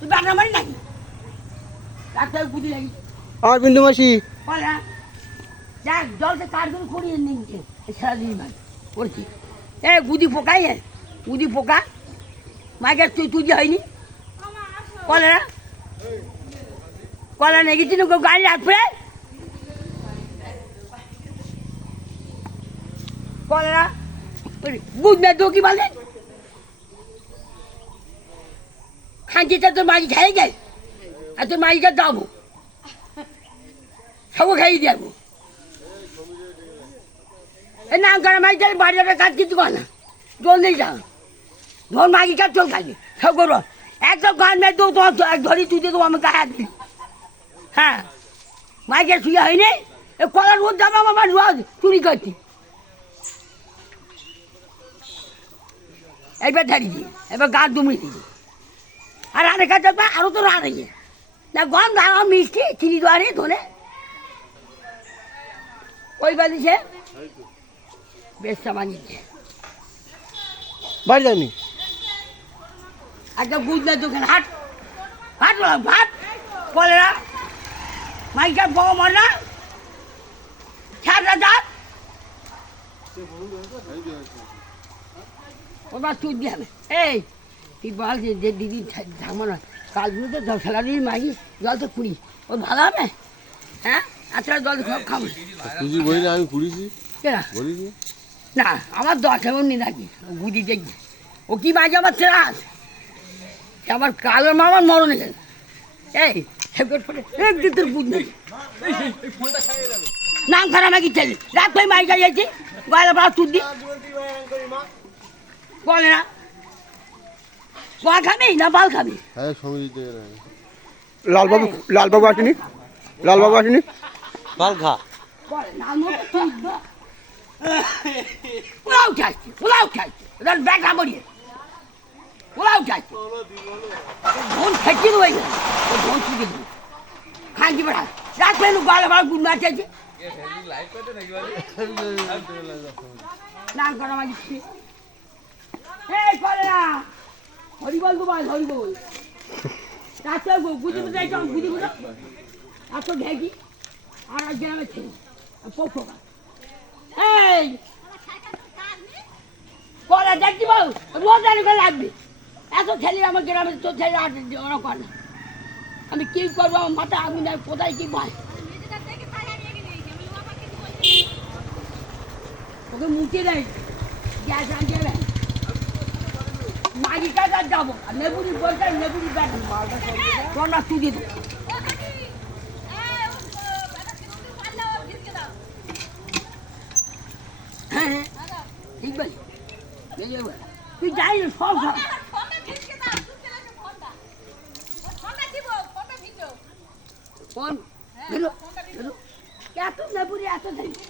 তুই বাটা মারি নাকি ডাক্তার বুঝি নাকি আমার বিন্দু মাসি বল হ্যাঁ যাক জলটা কাঠগুলো করিয়ে নিচ্ছে সারাদিন ভাই করছি এ গুদি পোকাই গুদি পোকা মাইকের তুই হয়নি কলেরা কলেরা নেই গেছি গাড়ি রাখবে কলেরা বুঝবে তো কি বলে খাঁচিটা তোর মাঝি খাই যায় আর তোর মাঝিটা দাবো সবও খাইয়ে যাবো এই নাম করা মাঝিটার বাড়ির কাজ কিছু কর না জলদি যা ধর মাগি কাজ চল খাইবে সব করবো একটা গান মেয়ে তো তোমার ধরি তুই তো আমি গায়ে দিই হ্যাঁ মাইকে শুয়ে হয়নি এ কলার রোদ যাবো আমার রোজ চুরি করছি এবার ধারিয়ে এবার গা দুমড়ি দিবি আর আরে কাজ আরো তো রাড়ে না গম দাঁড়া মিষ্টি চিনি দোয়ারে ধরে ওই বাদিছে বেশ সামানিচ্ছে বাড়ি যায়নি একটা বুঝলে দোকান হাট হাট ভাত কলেরা মাইকার বড় মরনা ছাড়া যাত ওটা তুই দিয়ে এই তুই বল যে দিদি ঝামা নয় কালগুলো তো স্যালারির মাগি জল তো কুড়ি ও ভালো হবে হ্যাঁ আচ্ছা জল সব খাবো তুই বলি না আমি কুড়িছি কেনা বলি না আমার দশ এমনি নাকি বুঝি দেখি ও কি মাঝে আমার ত্রাস আমার কালো মামার মরণে গেল এই একদিন তোর বুঝ নেই নাম খারাপ নাকি ছেলে রাত ভাই মাই যাইছি গয়লা পাড়া তুই দি বলে না পা খাবি না বাল খাবি হ্যাঁ সমিতি লালবাবু আসেনি লালবাবু আসেনি বাল খা বলে না পোলাও চাইছি পোলাও চাইছি ওদের ব্যাটা মরিয়ে পোলাও চাইছি ধন খেতে দেবো ও ধন ছুটে দেবো খাঁচি বেড়া রাত পেন গয়লা পাড়া গুড মাছ আছে নাম করা মাঝি এই করে না হরিবল তো বল হরিবল রাস্তা গুদি বুঝে যাই গুদি বুঝো এত ঘেঁকি আর গ্রামে ছেলে পোকা এই কলা দেখছি বল রোজ আনি করে লাগবে এত ছেলে আমার গ্রামে তোর ছেলে আর ওরা করে না আমি কি করবো আমার মাথা আগুন দেয় কোথায় কি পায় ওকে মুখে দেয় গ্যাস আনতে দেয় মাগি কাজ যাবো আর নেবুরি বলতে নেবুরি ব্যাট তোমরা তুই দেবো হ্যাঁ হ্যাঁ ঠিক বলি তুই যাই সব সব কোন এত নেবুরি এত দেয়